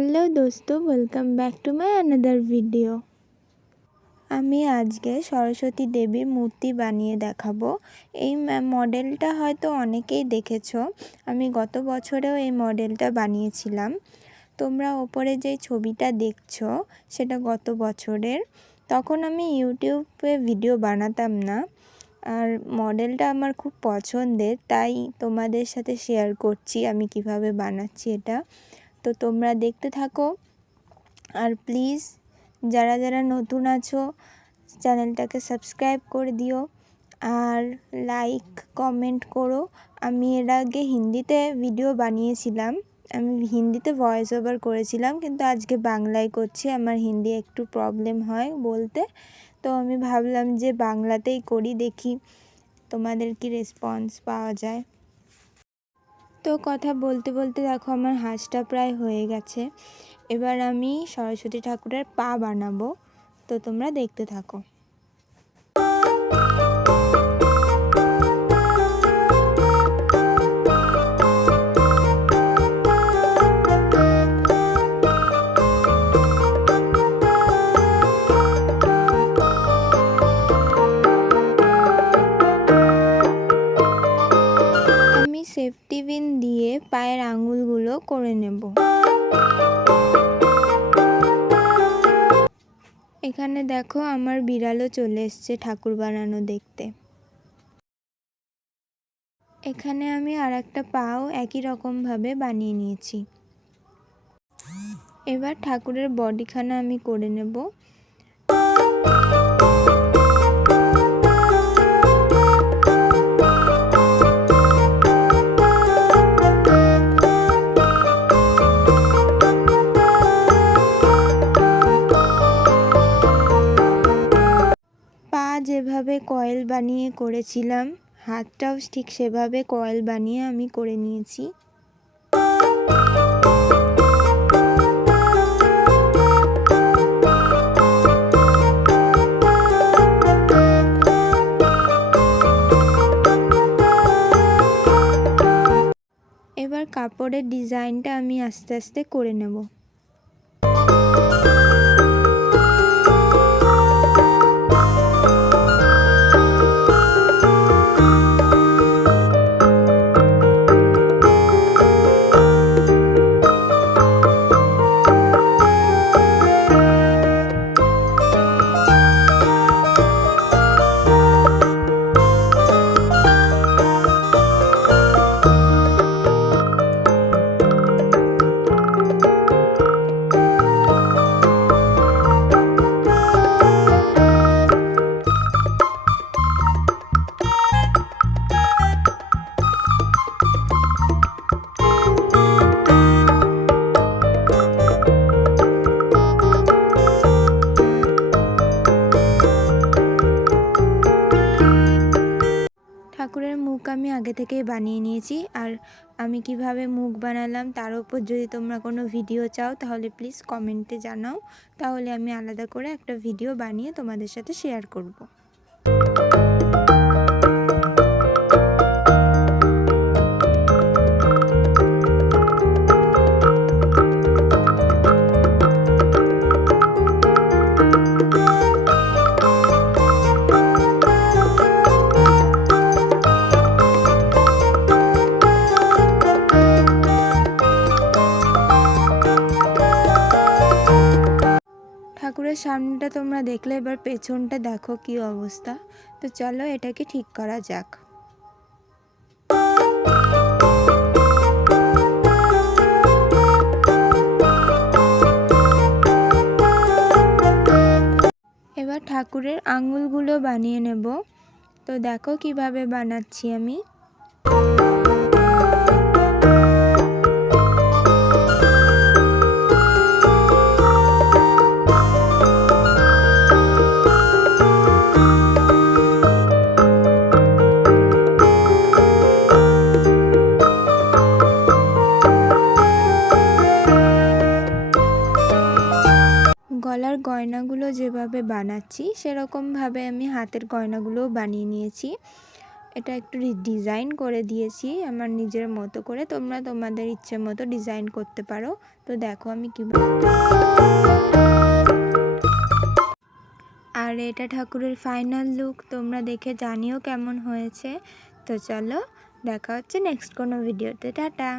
Hello দোস্তো, welcome back to my another video. আমি আজকে সরস্বতী দেবীর মূর্তি বানিয়ে দেখাবো। এই মডেলটা হয়তো অনেকেই দেখেছো। আমি গত বছরেও এই মডেলটা বানিয়েছিলাম। তোমরা ওপরে যে ছবিটা দেখছো সেটা গত বছরের। তখন আমি ইউটিউবে ভিডিও বানাতাম না, আর মডেলটা আমার খুব পছন্দের, তাই তোমাদের সাথে শেয়ার করছি আমি কিভাবে বানাচ্ছি এটা। তো তোমরা দেখতে থাকো, আর প্লিজ যারা যারা নতুন আছো চ্যানেলটাকে সাবস্ক্রাইব করে দিও আর লাইক কমেন্ট করো। আমি এর আগে হিন্দিতে ভিডিও বানিয়েছিলাম, আমি হিন্দিতে ভয়েস ওভার করেছিলাম, কিন্তু আজকে বাংলায় করছি। আমার হিন্দি একটু প্রবলেম হয় বলতে, তো আমি ভাবলাম যে বাংলাতেই করি, দেখি তোমাদের কি রেসপন্স পাওয়া যায়। তো কথা বলতে বলতে দেখো আমার হাঁসটা প্রায় হয়ে গেছে। এবার আমি সরস্বতী ঠাকুরের পা বানাবো, তো তোমরা দেখতে থাকো। আমি সেফটি পিন দিয়ে পায়ের আঙুলগুলো করে নেব। এখানে দেখো আমার বিড়ালও চলে এসছে ঠাকুর বানানো দেখতে। এখানে আমি আর একটা পাও একই রকমভাবে বানিয়ে নিয়েছি। এবার ঠাকুরের বডিখানা আমি করে নেব। যেভাবে কয়েল বানিয়ে করেছিলাম, হাতটাও ঠিক সেভাবে কয়েল বানিয়ে আমি করে নিয়েছি। এবার কাপড়ের ডিজাইনটা আমি আস্তে আস্তে করে নেব। ঠাকুরের মুখ আমি আগে থেকেই বানিয়ে নিয়েছি, আর আমি কিভাবে মুখ বানালাম তার উপর যদি তোমরা কোনো ভিডিও চাও তাহলে প্লিজ কমেন্টে জানাও, তাহলে আমি আলাদা করে একটা ভিডিও বানিয়ে তোমাদের সাথে শেয়ার করব। ঠাকুরের সামনেটা তোমরা দেখলে, এবার পেছনটা দেখো কি অবস্থা। তো চলো এটাকে ঠিক করা যাক। এবার ঠাকুরের আঙুলগুলো বানিয়ে নেব। তো দেখো কিভাবে বানাচ্ছি আমি। গলার গয়নাগুলো যেভাবে বানাচ্ছি সেরকমভাবে আমি হাতের গয়নাগুলোও বানিয়ে নিয়েছি। এটা একটু ডিজাইন করে দিয়েছি আমার নিজের মতো করে, তোমরা তোমাদের ইচ্ছে মতো ডিজাইন করতে পারো। তো দেখো আমি কীভাবে, আর এটা ঠাকুরের ফাইনাল লুক, তোমরা দেখে জানিও কেমন হয়েছে। তো চলো দেখা হচ্ছে নেক্সট কোনো ভিডিওতে, টাটা।